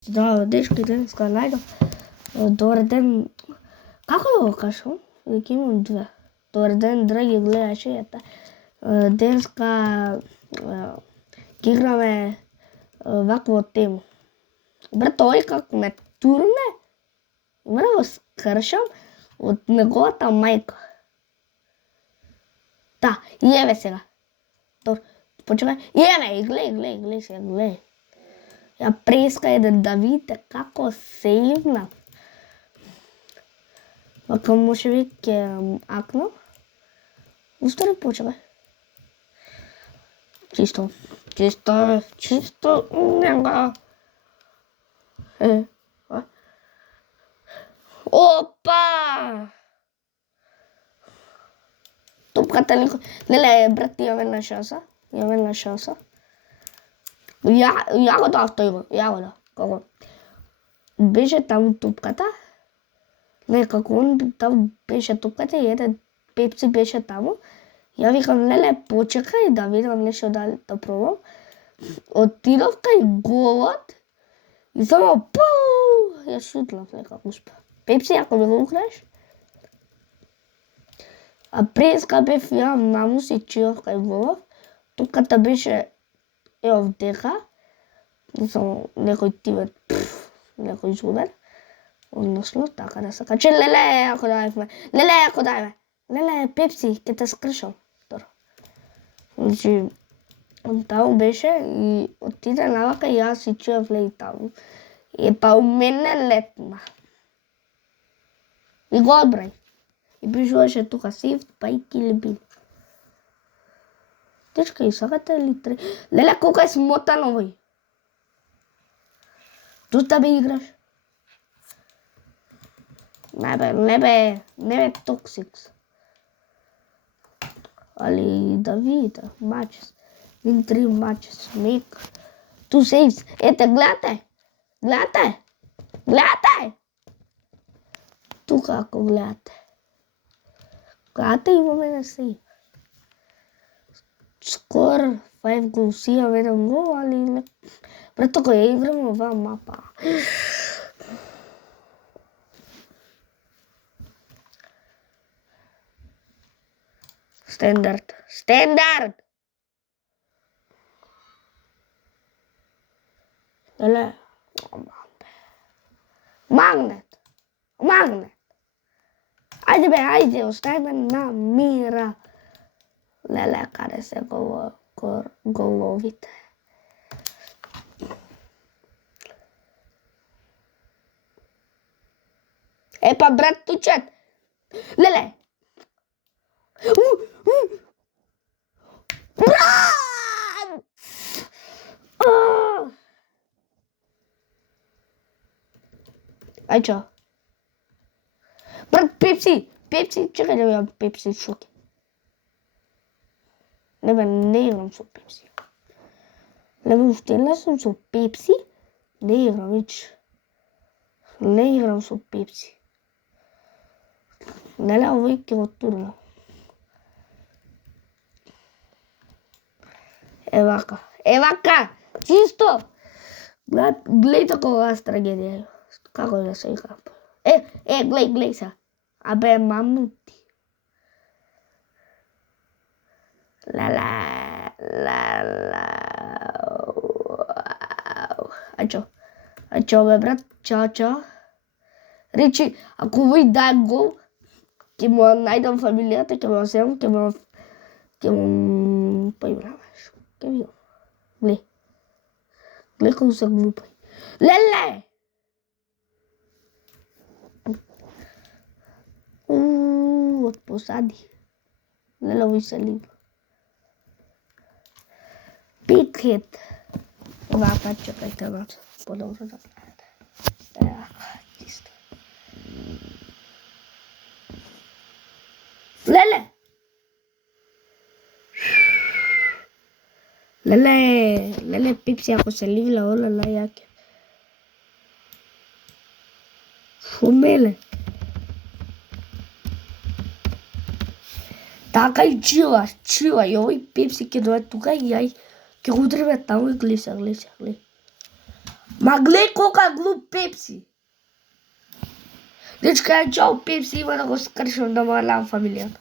Здраво, дечки, денеска најдов. Добар ден. Како да го кажам? Веќе имам две. Добар ден, драги гледачи. Денеска ќе играме вакво тему. Брат, овој како ме турне, има да го скршам од неговата мајка. Да, и еве сега. Добро, почекај. И еве, глеј сега, глеј. Ја преска еден да видите како сейвна. Вака може би ќе акнам. Устари, почекај. Чисто. Нега. Опа! Топката лико. Леле, брат, имаме една шанса. Ја го дав тој, како беше таму топката. Не, како он таму беше топката и еден пепси беше таму. Ја викам, леле, почекај да видам нешто да пробам. Отидов кај голот и само пу! Ја шутлав некако успеа. Пепси, ако ми го украеш? А преска бев ја наму си чијав кај голов. Топката беше еов дека, само некој тивет, некој зудер, односно така да се каче. Леле, ако дајме. Леле, пепси, ќе те скршам. Добро. Значи, таму беше и отиде навака и јас си чујав леј таму. И па у мене летна. И го одбрај. И пишуваше тука сейф, па и килибил. Дечка, и сакате ли три? Леле, колко е смотан овој. Доста бе играш. Не бе токсикс. Али да видите, матчес. Win 3 matches, make 2 saves. Ете, гледате. Тука ако гледате. Имаме на сейв. Скор 5 goals, имам еден гол, али не. Брат, ако ја играм оваа мапа. Стандард. Леле. Магнет. Ајде, остави ме на мира. Леле, каде се головите. Епа, брат, тучет. Леле. Брат! Ајчо. Брат, пепси, чекај да видам пепси шоки. Не играм со пепси. Уште сум со пепси, не играм веќе. Не играм со пепси. Леле, овој ќе го турнам. Евака, чисто. Гледај кога трагедија. Како да се играм? Гледај се. Абе, мамути. Ајчо, бе, брат, чао. Речи, ако овој дај гол, ќе му најдам фамилијата, ќе му земам, ќе му поимраваш. Ќе видам. Глеј како се глупај. Леле! Од посади. Леле, овој се либа. Big hit. Овака, чекајте, брат. Подобро да гледате. Чисто. Леле, пепси, ако се ливла, олела, јаке. Шумеле. Така и чила, и овој пепси ќе дојде тука и ќе го удребе таму и гледа. Ма глеј колка глуп Пепси. Дечка, чао Пепси, има да го скршам да му лам фамилијата.